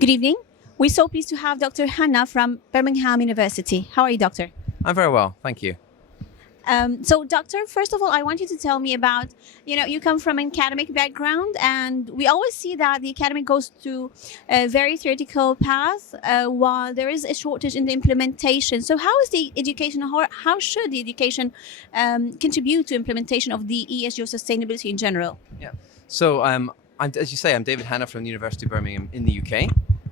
Good evening. We're so pleased to have Dr. Hannah from Birmingham University. How are you, Doctor? I'm very well, thank you. Doctor, first of all, I want you to tell me about, you come from an academic background, and we always see that the academic goes to a very theoretical path, while there is a shortage in the implementation. So, how is the education, how should the education contribute to implementation of the ESG or sustainability in general? Yeah. So, as you say, I'm David Hannah from the University of Birmingham in the UK.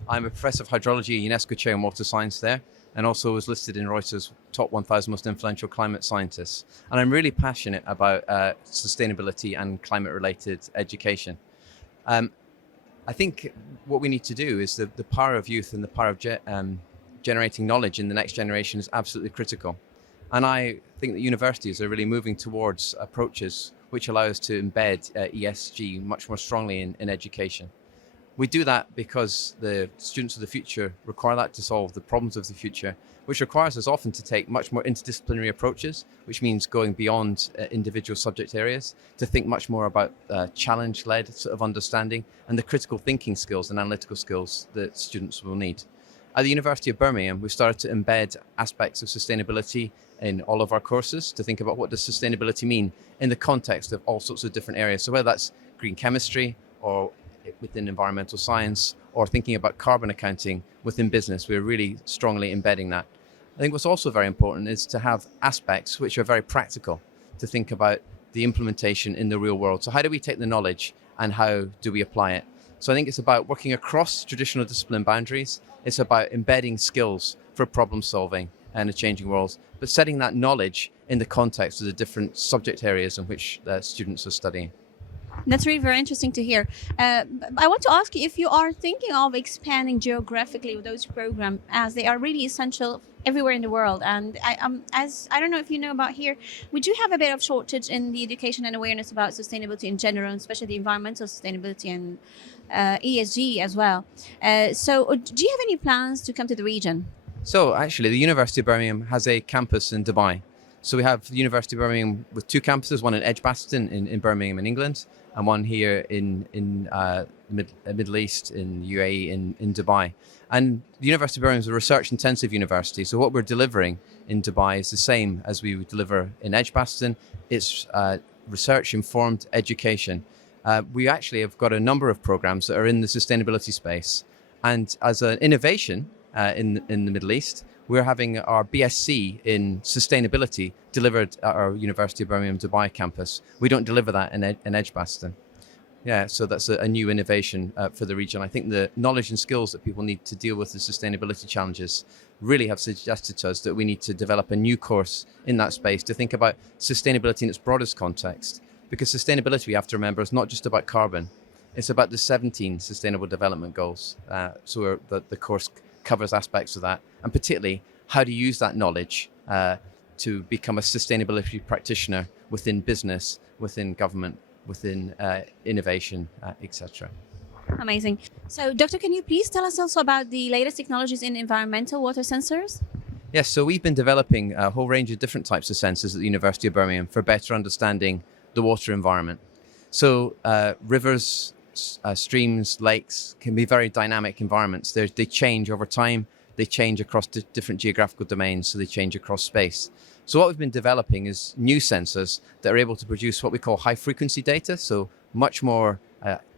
I'm a Professor of Hydrology, UNESCO Chair in Water Science there, and also was listed in Reuters' top 1,000 most influential climate scientists. And I'm really passionate about sustainability and climate-related education. I think what we need to do is the power of youth and the power of generating knowledge in the next generation is absolutely critical. And I think that universities are really moving towards approaches which allow us to embed ESG much more strongly in education. We do that because the students of the future require that to solve the problems of the future, which requires us often to take much more interdisciplinary approaches, which means going beyond individual subject areas to think much more about challenge-led sort of understanding and the critical thinking skills and analytical skills that students will need. At the University of Birmingham, we've started to embed aspects of sustainability in all of our courses to think about what does sustainability mean in the context of all sorts of different areas. So whether that's green chemistry or within environmental science or thinking about carbon accounting within business, we're really strongly embedding that. I think what's also very important is to have aspects which are very practical to think about the implementation in the real world. So how do we take the knowledge and how do we apply it? So I think it's about working across traditional discipline boundaries. It's about embedding skills for problem solving and a changing world, but setting that knowledge in the context of the different subject areas in which students are studying. That's really very interesting to hear. I want to ask you if you are thinking of expanding geographically with those programs, as they are really essential everywhere in the world. And I don't know if you know about here, we do have a bit of shortage in the education and awareness about sustainability in general, especially the environmental sustainability and ESG as well. Do you have any plans to come to the region? So actually, the University of Birmingham has a campus in Dubai. So we have the University of Birmingham with two campuses, one in Edgbaston in Birmingham in England, and one here in Middle East, in UAE, in Dubai. And the University of Birmingham is a research-intensive university. So what we're delivering in Dubai is the same as we would deliver in Edgbaston. It's research-informed education. We actually have got a number of programs that are in the sustainability space. And as an innovation in the Middle East, we're having our BSc in sustainability delivered at our University of Birmingham Dubai campus. We don't deliver that in Edgbaston. Yeah, so that's a new innovation for the region. I think the knowledge and skills that people need to deal with the sustainability challenges really have suggested to us that we need to develop a new course in that space to think about sustainability in its broadest context. Because sustainability, we have to remember, is not just about carbon. It's about the 17 Sustainable Development Goals. So the course covers aspects of that, and particularly how to use that knowledge to become a sustainability practitioner within business, within government, within innovation, etc. Amazing. So, Doctor, can you please tell us also about the latest technologies in environmental water sensors? Yes, so we've been developing a whole range of different types of sensors at the University of Birmingham for better understanding the water environment. So rivers, streams, lakes can be very dynamic environments. They change over time. They change across different geographical domains, so they change across space. So what we've been developing is new sensors that are able to produce what we call high frequency data, so much more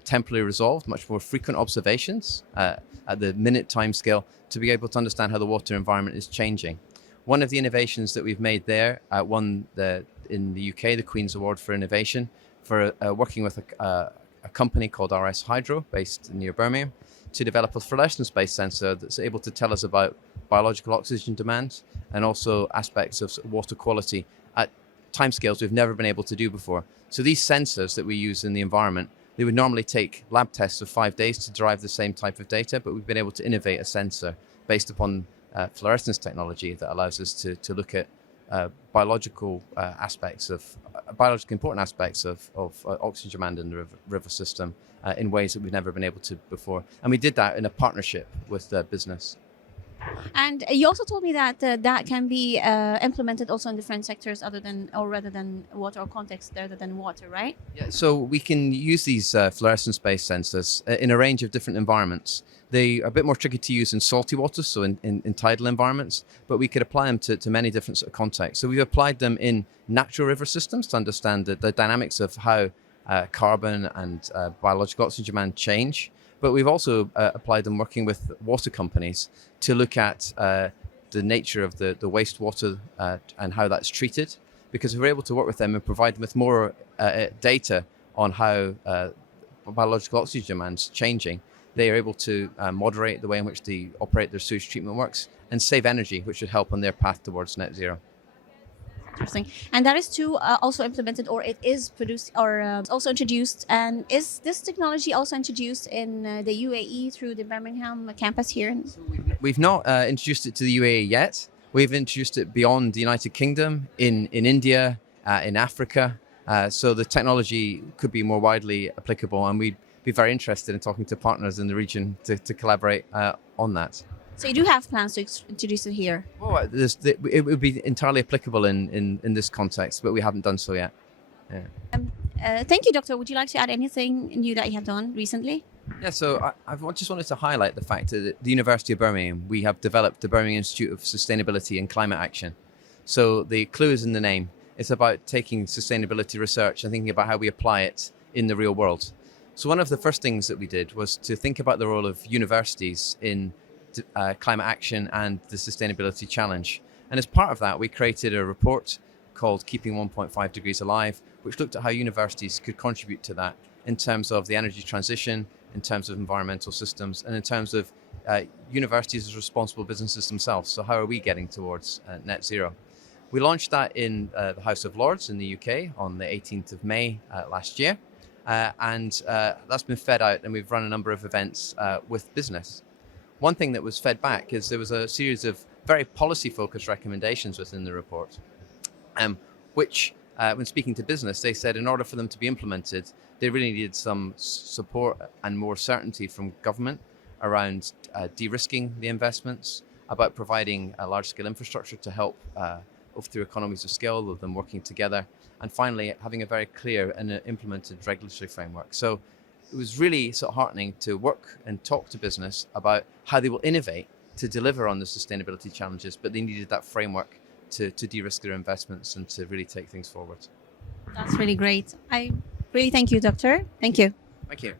temporally resolved, much more frequent observations at the minute time scale to be able to understand how the water environment is changing. One of the innovations that we've made there won in the UK the Queen's Award for Innovation for working with a company called RS Hydro based near Birmingham to develop a fluorescence-based sensor that's able to tell us about biological oxygen demand and also aspects of water quality at timescales we've never been able to do before. So these sensors that we use in the environment, they would normally take lab tests of 5 days to derive the same type of data, but we've been able to innovate a sensor based upon fluorescence technology that allows us to look at biologically important aspects of oxygen demand in the river system in ways that we've never been able to before. And we did that in a partnership with business. And you also told me that that can be implemented also in different sectors other than or rather than water or context rather than water, right? Yeah, so we can use these fluorescence-based sensors in a range of different environments. They are a bit more tricky to use in salty water, so in tidal environments, but we could apply them to many different sort of contexts. So we've applied them in natural river systems to understand the dynamics of how carbon and biological oxygen demand change. But we've also applied them working with water companies to look at the nature of the wastewater and how that's treated. Because we're able to work with them and provide them with more data on how biological oxygen demand's changing, they are able to moderate the way in which they operate their sewage treatment works and save energy, which should help on their path towards net zero. Interesting. And that is too also implemented, or it is produced, or also introduced. And is this technology also introduced in the UAE through the Birmingham campus here? We've not introduced it to the UAE yet. We've introduced it beyond the United Kingdom, in India, in Africa. So the technology could be more widely applicable, and we'd be very interested in talking to partners in the region to collaborate on that. So you do have plans to introduce it here? Well, it would be entirely applicable in this context, but we haven't done so yet. Yeah. Thank you, Doctor. Would you like to add anything new that you have done recently? Yeah, so I just wanted to highlight the fact that at the University of Birmingham, we have developed the Birmingham Institute of Sustainability and Climate Action. So the clue is in the name. It's about taking sustainability research and thinking about how we apply it in the real world. So one of the first things that we did was to think about the role of universities in climate action and the sustainability challenge. And as part of that, we created a report called Keeping 1.5 Degrees Alive, which looked at how universities could contribute to that in terms of the energy transition, in terms of environmental systems, and in terms of universities as responsible businesses themselves. So how are we getting towards net zero? We launched that in the House of Lords in the UK on the 18th of May last year. And that's been fed out, and we've run a number of events with business. One thing that was fed back is there was a series of very policy-focused recommendations within the report, which, when speaking to business, they said in order for them to be implemented, they really needed some support and more certainty from government around de-risking the investments, about providing a large-scale infrastructure to help through economies of scale of them working together, and finally having a very clear and implemented regulatory framework. So it was really sort of heartening to work and talk to business about how they will innovate to deliver on the sustainability challenges, but they needed that framework to de-risk their investments and to really take things forward. That's really great. I really thank you, Doctor. Thank you. Thank you.